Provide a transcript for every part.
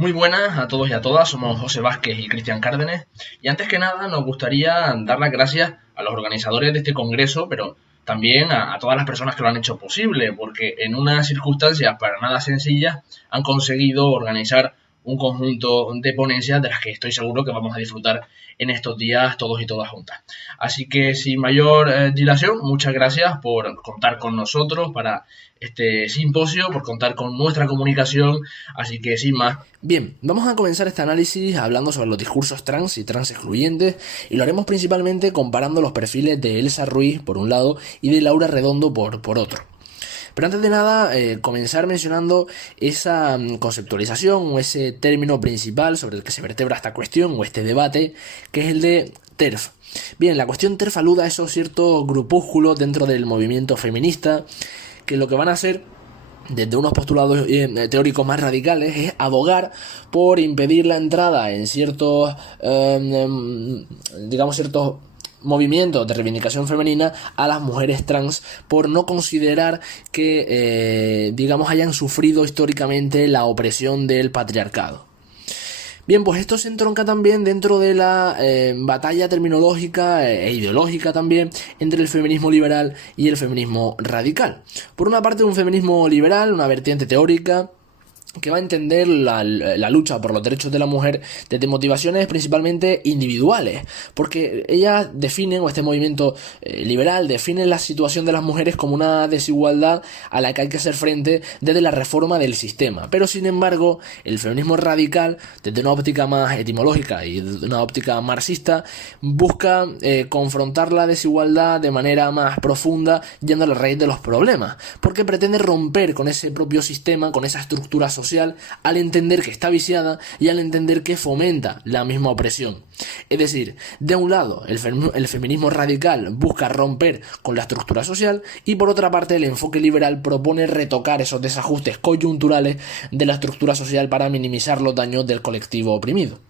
Muy buenas a todos y a todas, somos José Vázquez y Cristian Cárdenes y antes que nada nos gustaría dar las gracias a los organizadores de este congreso, pero también a todas las personas que lo han hecho posible, porque en unas circunstancias para nada sencillas han conseguido organizar un conjunto de ponencias de las que estoy seguro que vamos a disfrutar en estos días todos y todas juntas. Así que sin mayor dilación, muchas gracias por contar con nosotros para este simposio, por contar con nuestra comunicación, así que sin más. Bien, vamos a comenzar este análisis hablando sobre los discursos trans y trans excluyentes y lo haremos principalmente comparando los perfiles de Elsa Ruiz por un lado y de Laura Redondo por otro. Pero antes de nada, comenzar mencionando esa conceptualización o ese término principal sobre el que se vertebra esta cuestión o este debate, que es el de TERF. Bien, la cuestión TERF aluda a esos ciertos grupúsculos dentro del movimiento feminista que lo que van a hacer desde unos postulados teóricos más radicales es abogar por impedir la entrada en ciertos ciertos movimientos de reivindicación femenina a las mujeres trans por no considerar que hayan sufrido históricamente la opresión del patriarcado. Bien, pues esto se entronca también dentro de la batalla terminológica e ideológica también entre el feminismo liberal y el feminismo radical. Por una parte, un feminismo liberal, una vertiente teórica que va a entender la lucha por los derechos de la mujer desde motivaciones principalmente individuales, porque ellas definen, o este movimiento liberal define la situación de las mujeres como una desigualdad a la que hay que hacer frente desde la reforma del sistema. Pero sin embargo, el feminismo radical, desde una óptica más etimológica y desde una óptica marxista, busca confrontar la desigualdad de manera más profunda, yendo a la raíz de los problemas, porque pretende romper con ese propio sistema, con esa estructura social, al entender que está viciada y al entender que fomenta la misma opresión. Es decir, de un lado, el feminismo radical busca romper con la estructura social y por otra parte el enfoque liberal propone retocar esos desajustes coyunturales de la estructura social para minimizar los daños del colectivo oprimido.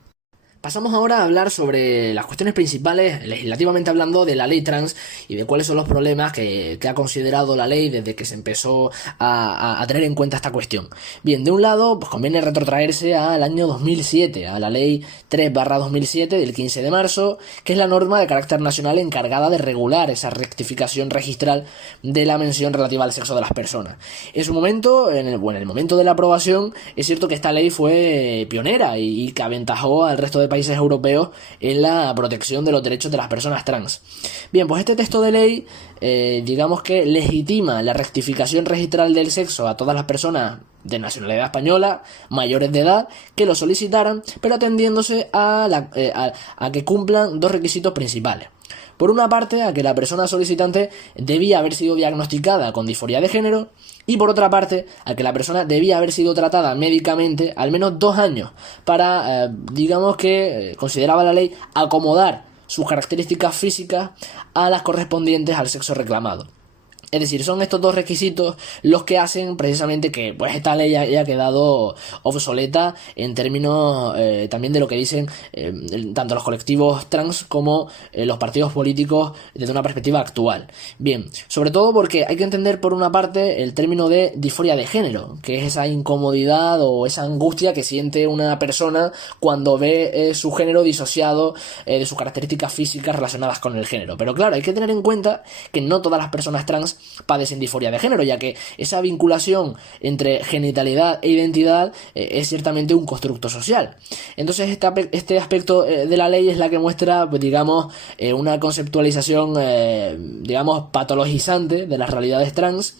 Pasamos ahora a hablar sobre las cuestiones principales, legislativamente hablando, de la ley trans y de cuáles son los problemas que ha considerado la ley desde que se empezó a tener en cuenta esta cuestión. Bien, de un lado, pues conviene retrotraerse al año 2007, a la ley 3/2007 del 15 de marzo, que es la norma de carácter nacional encargada de regular esa rectificación registral de la mención relativa al sexo de las personas. En su momento, en el momento de la aprobación, es cierto que esta ley fue pionera y que aventajó al resto de países europeos en la protección de los derechos de las personas trans. Bien, pues este texto de ley, digamos que legitima la rectificación registral del sexo a todas las personas de nacionalidad española, mayores de edad, que lo solicitaran, pero atendiéndose a que cumplan dos requisitos principales. Por una parte, a que la persona solicitante debía haber sido diagnosticada con disforia de género y por otra parte, a que la persona debía haber sido tratada médicamente al menos 2 años para, consideraba la ley, acomodar sus características físicas a las correspondientes al sexo reclamado. Es decir, son estos dos requisitos los que hacen precisamente que pues esta ley haya quedado obsoleta en términos también de lo que dicen tanto los colectivos trans como los partidos políticos desde una perspectiva actual. Bien, sobre todo porque hay que entender por una parte el término de disforia de género, que es esa incomodidad o esa angustia que siente una persona cuando ve su género disociado de sus características físicas relacionadas con el género. Pero claro, hay que tener en cuenta que no todas las personas trans padecen disforia de género, ya que esa vinculación entre genitalidad e identidad es ciertamente un constructo social. Entonces este aspecto de la ley es la que muestra, pues, una conceptualización patologizante de las realidades trans.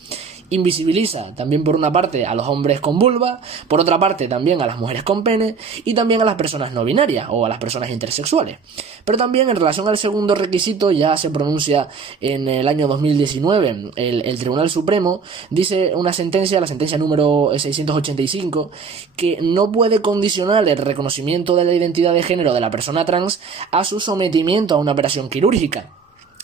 Invisibiliza también por una parte a los hombres con vulva, por otra parte también a las mujeres con pene y también a las personas no binarias o a las personas intersexuales. Pero también en relación al segundo requisito ya se pronuncia en el año 2019 el Tribunal Supremo, dice una sentencia, la sentencia número 685, que no puede condicionar el reconocimiento de la identidad de género de la persona trans a su sometimiento a una operación quirúrgica.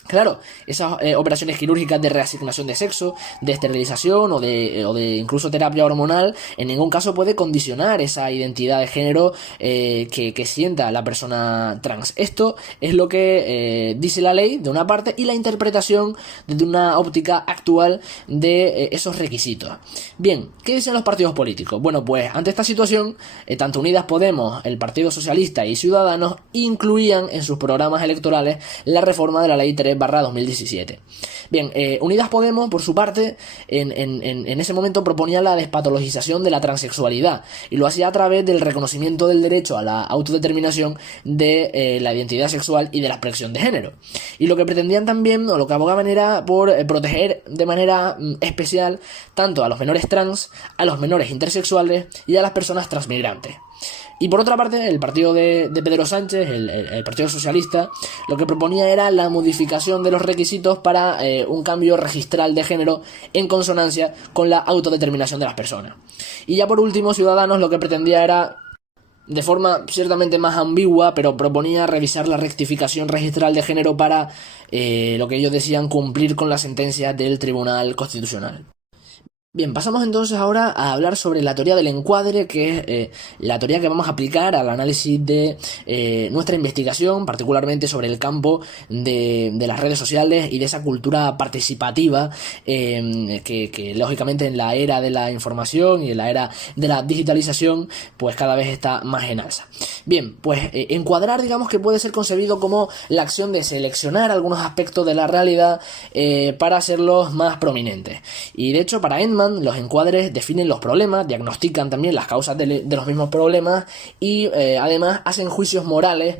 Claro, esas operaciones quirúrgicas de reasignación de sexo, de esterilización o de incluso terapia hormonal, en ningún caso puede condicionar esa identidad de género que sienta la persona trans. Esto es lo que dice la ley de una parte y la interpretación desde una óptica actual de esos requisitos. Bien, ¿qué dicen los partidos políticos? Bueno, pues ante esta situación, tanto Unidas Podemos, el Partido Socialista y Ciudadanos incluían en sus programas electorales la reforma de la Ley 3/2017. Bien, Unidas Podemos, por su parte, en ese momento proponía la despatologización de la transexualidad y lo hacía a través del reconocimiento del derecho a la autodeterminación de la identidad sexual y de la expresión de género. Y lo que pretendían también, o lo que abogaban, era por proteger de manera especial tanto a los menores trans, a los menores intersexuales y a las personas transmigrantes. Y por otra parte, el partido de Pedro Sánchez, el Partido Socialista, lo que proponía era la modificación de los requisitos para un cambio registral de género en consonancia con la autodeterminación de las personas. Y ya por último, Ciudadanos lo que pretendía era, de forma ciertamente más ambigua, pero proponía revisar la rectificación registral de género para lo que ellos decían cumplir con la sentencia del Tribunal Constitucional. Bien, pasamos entonces ahora a hablar sobre la teoría del encuadre, que es la teoría que vamos a aplicar al análisis de nuestra investigación, particularmente sobre el campo de las redes sociales y de esa cultura participativa que lógicamente en la era de la información y en la era de la digitalización pues cada vez está más en alza. Bien, pues encuadrar, digamos que puede ser concebido como la acción de seleccionar algunos aspectos de la realidad para hacerlos más prominentes. Y de hecho para Endman los encuadres definen los problemas, diagnostican también las causas de los mismos problemas y además hacen juicios morales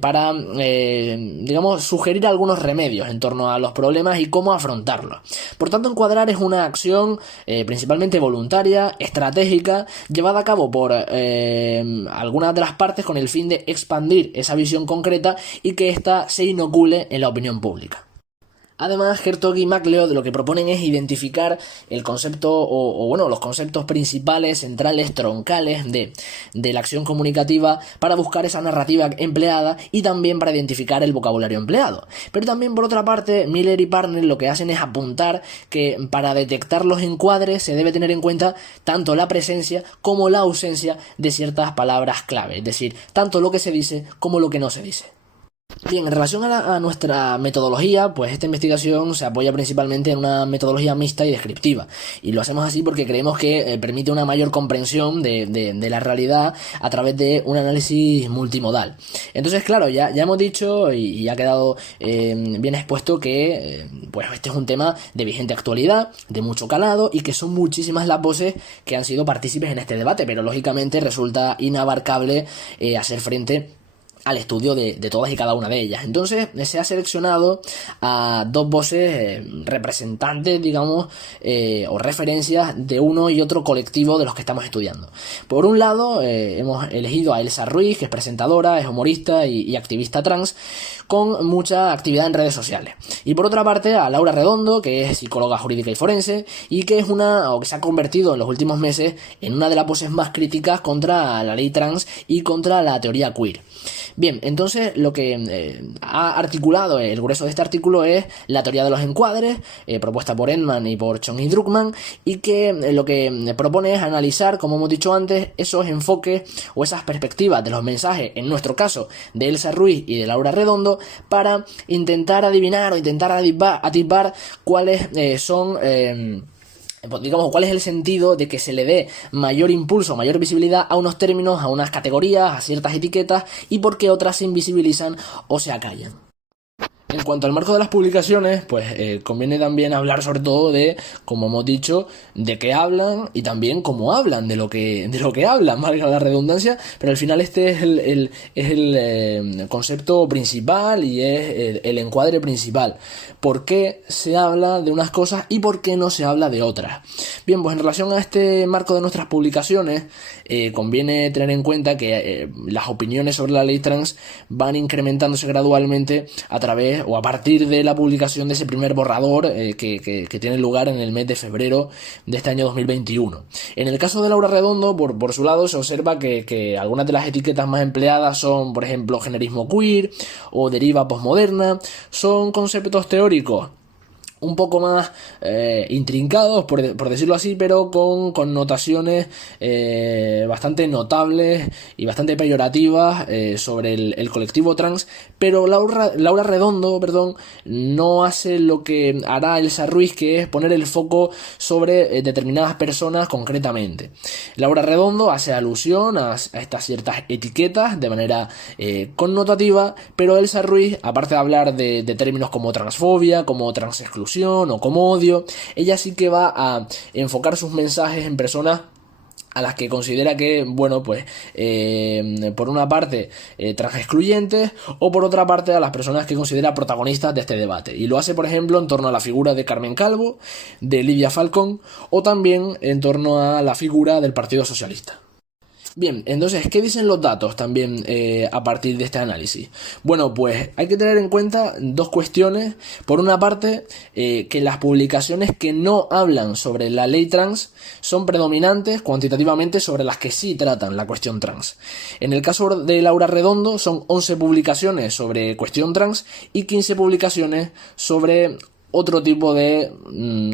para, digamos, sugerir algunos remedios en torno a los problemas y cómo afrontarlos. Por tanto, encuadrar es una acción principalmente voluntaria, estratégica, llevada a cabo por algunas de las partes con el fin de expandir esa visión concreta y que ésta se inocule en la opinión pública. Además, Hertog y MacLeod lo que proponen es identificar el concepto o los conceptos principales, centrales, troncales de la acción comunicativa para buscar esa narrativa empleada y también para identificar el vocabulario empleado. Pero también, por otra parte, Miller y Partner lo que hacen es apuntar que para detectar los encuadres se debe tener en cuenta tanto la presencia como la ausencia de ciertas palabras clave, es decir, tanto lo que se dice como lo que no se dice. Bien, en relación a nuestra metodología, pues esta investigación se apoya principalmente en una metodología mixta y descriptiva. Y lo hacemos así porque creemos que permite una mayor comprensión de la realidad a través de un análisis multimodal. Entonces, claro, ya hemos dicho y ha quedado bien expuesto que pues este es un tema de vigente actualidad, de mucho calado y que son muchísimas las voces que han sido partícipes en este debate, pero lógicamente resulta inabarcable hacer frente al estudio de todas y cada una de ellas. Entonces se ha seleccionado a dos voces representantes, digamos, o referencias de uno y otro colectivo de los que estamos estudiando. Por un lado, hemos elegido a Elsa Ruiz, que es presentadora, es humorista y activista trans, con mucha actividad en redes sociales. Y por otra parte, a Laura Redondo, que es psicóloga jurídica y forense, y que que se ha convertido en los últimos meses en una de las voces más críticas contra la ley trans y contra la teoría queer. Bien, entonces lo que ha articulado el grueso de este artículo es la teoría de los encuadres, propuesta por Endman y por Chong y Druckmann, y que lo que propone es analizar, como hemos dicho antes, esos enfoques o esas perspectivas de los mensajes, en nuestro caso, de Elsa Ruiz y de Laura Redondo, para intentar adivinar o intentar atisbar cuáles son... digamos, cuál es el sentido de que se le dé mayor impulso, mayor visibilidad a unos términos, a unas categorías, a ciertas etiquetas y por qué otras se invisibilizan o se acallan. En cuanto al marco de las publicaciones, pues conviene también hablar sobre todo de, como hemos dicho, de qué hablan y también cómo hablan de lo que hablan, valga la redundancia, pero al final este es el concepto principal y es el encuadre principal. ¿Por qué se habla de unas cosas y por qué no se habla de otras? Bien, pues en relación a este marco de nuestras publicaciones, conviene tener en cuenta que las opiniones sobre la ley trans van incrementándose gradualmente a través después o a partir de la publicación de ese primer borrador que tiene lugar en el mes de febrero de este año 2021. En el caso de Laura Redondo, por su lado, se observa que algunas de las etiquetas más empleadas son, por ejemplo, generismo queer o deriva posmoderna. Son conceptos teóricos un poco más intrincados, por decirlo así, pero con connotaciones bastante notables y bastante peyorativas sobre el colectivo trans, pero Laura Redondo, no hace lo que hará Elsa Ruiz, que es poner el foco sobre determinadas personas concretamente. Laura Redondo hace alusión a estas ciertas etiquetas de manera connotativa, pero Elsa Ruiz, aparte de hablar de términos como transfobia, como transexclusión o como odio, ella sí que va a enfocar sus mensajes en personas a las que considera que, por una parte trans excluyentes, o por otra parte a las personas que considera protagonistas de este debate. Y lo hace, por ejemplo, en torno a la figura de Carmen Calvo, de Lidia Falcón, o también en torno a la figura del Partido Socialista. Bien, entonces, ¿qué dicen los datos también a partir de este análisis? Bueno, pues hay que tener en cuenta dos cuestiones. Por una parte, que las publicaciones que no hablan sobre la ley trans son predominantes cuantitativamente sobre las que sí tratan la cuestión trans. En el caso de Laura Redondo son 11 publicaciones sobre cuestión trans y 15 publicaciones sobre otro tipo de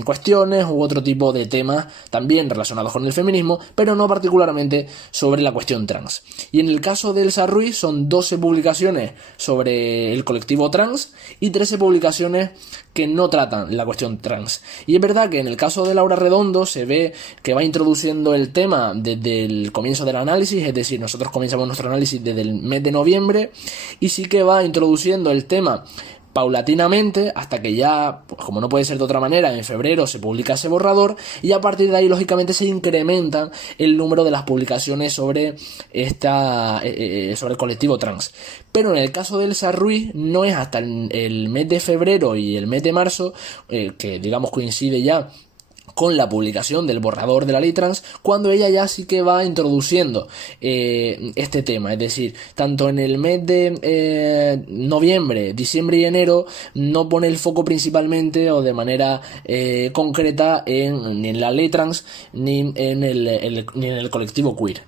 cuestiones u otro tipo de temas también relacionados con el feminismo, pero no particularmente sobre la cuestión trans. Y en el caso de Elsa Ruiz son 12 publicaciones sobre el colectivo trans y 13 publicaciones que no tratan la cuestión trans. Y es verdad que en el caso de Laura Redondo se ve que va introduciendo el tema desde el comienzo del análisis, es decir, nosotros comenzamos nuestro análisis desde el mes de noviembre, y sí que va introduciendo el tema paulatinamente hasta que ya, pues como no puede ser de otra manera, en febrero se publica ese borrador y a partir de ahí lógicamente se incrementa el número de las publicaciones sobre sobre el colectivo trans. Pero en el caso de Elsa Ruiz no es hasta el mes de febrero y el mes de marzo, que digamos coincide ya con la publicación del borrador de la ley trans, cuando ella ya sí que va introduciendo este tema. Es decir, tanto en el mes de noviembre, diciembre y enero no pone el foco principalmente o de manera concreta ni en la ley trans ni en el colectivo queer.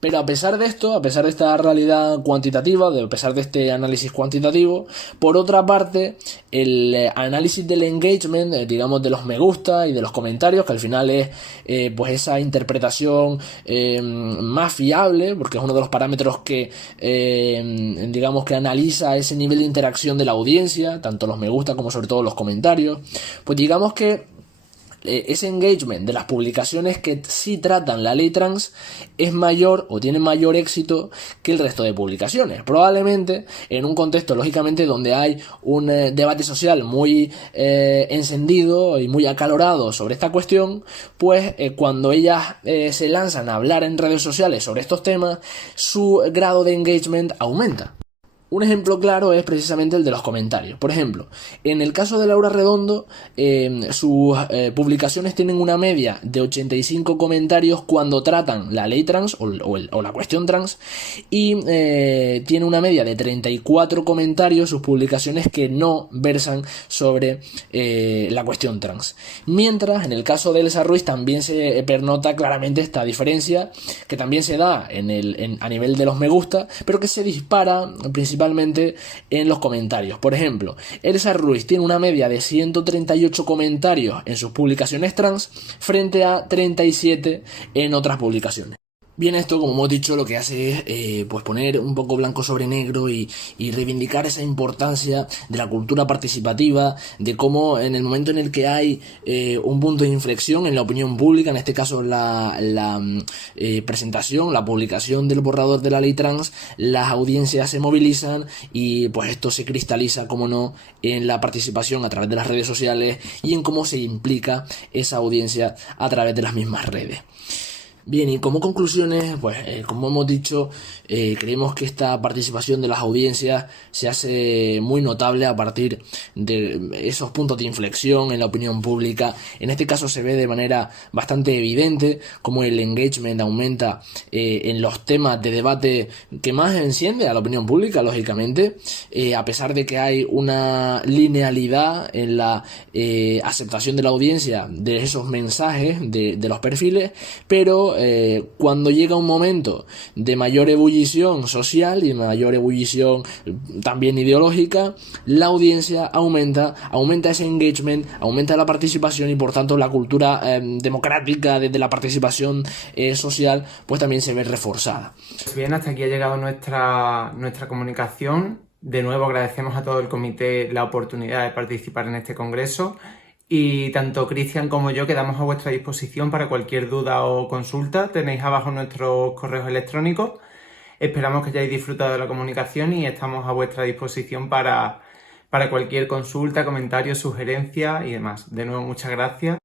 Pero a pesar de esto, a pesar de esta realidad cuantitativa, a pesar de este análisis cuantitativo, por otra parte, el análisis del engagement, digamos de los me gusta y de los comentarios, que al final es pues esa interpretación más fiable, porque es uno de los parámetros que digamos que analiza ese nivel de interacción de la audiencia, tanto los me gusta como sobre todo los comentarios, pues digamos que ese engagement de las publicaciones que sí tratan la ley trans es mayor o tiene mayor éxito que el resto de publicaciones. Probablemente en un contexto lógicamente donde hay un debate social muy encendido y muy acalorado sobre esta cuestión, pues cuando ellas se lanzan a hablar en redes sociales sobre estos temas, su grado de engagement aumenta. Un ejemplo claro es precisamente el de los comentarios. Por ejemplo, en el caso de Laura Redondo, sus publicaciones tienen una media de 85 comentarios cuando tratan la ley trans o la cuestión trans, y tiene una media de 34 comentarios sus publicaciones que no versan sobre la cuestión trans. Mientras, en el caso de Elsa Ruiz también se pernota claramente esta diferencia, que también se da a nivel de los me gusta, pero que se dispara principalmente en los comentarios. Por ejemplo, Elsa Ruiz tiene una media de 138 comentarios en sus publicaciones trans frente a 37 en otras publicaciones. Bien, esto, como hemos dicho, lo que hace es pues poner un poco blanco sobre negro y reivindicar esa importancia de la cultura participativa, de cómo en el momento en el que hay un punto de inflexión en la opinión pública, en este caso la presentación, la publicación del borrador de la ley trans, las audiencias se movilizan y pues esto se cristaliza, como no, en la participación a través de las redes sociales y en cómo se implica esa audiencia a través de las mismas redes. Bien, y como conclusiones, pues como hemos dicho, creemos que esta participación de las audiencias se hace muy notable a partir de esos puntos de inflexión en la opinión pública. En este caso se ve de manera bastante evidente cómo el engagement aumenta en los temas de debate que más enciende a la opinión pública, lógicamente, a pesar de que hay una linealidad en la aceptación de la audiencia de esos mensajes de los perfiles, pero cuando llega un momento de mayor ebullición social y de mayor ebullición también ideológica, la audiencia aumenta ese engagement, aumenta la participación y por tanto la cultura democrática desde la participación social pues también se ve reforzada. Pues bien, hasta aquí ha llegado nuestra comunicación. De nuevo agradecemos a todo el comité la oportunidad de participar en este congreso. Y tanto Cristian como yo quedamos a vuestra disposición para cualquier duda o consulta. Tenéis abajo nuestros correos electrónicos. Esperamos que hayáis disfrutado de la comunicación y estamos a vuestra disposición para cualquier consulta, comentario, sugerencia y demás. De nuevo, muchas gracias.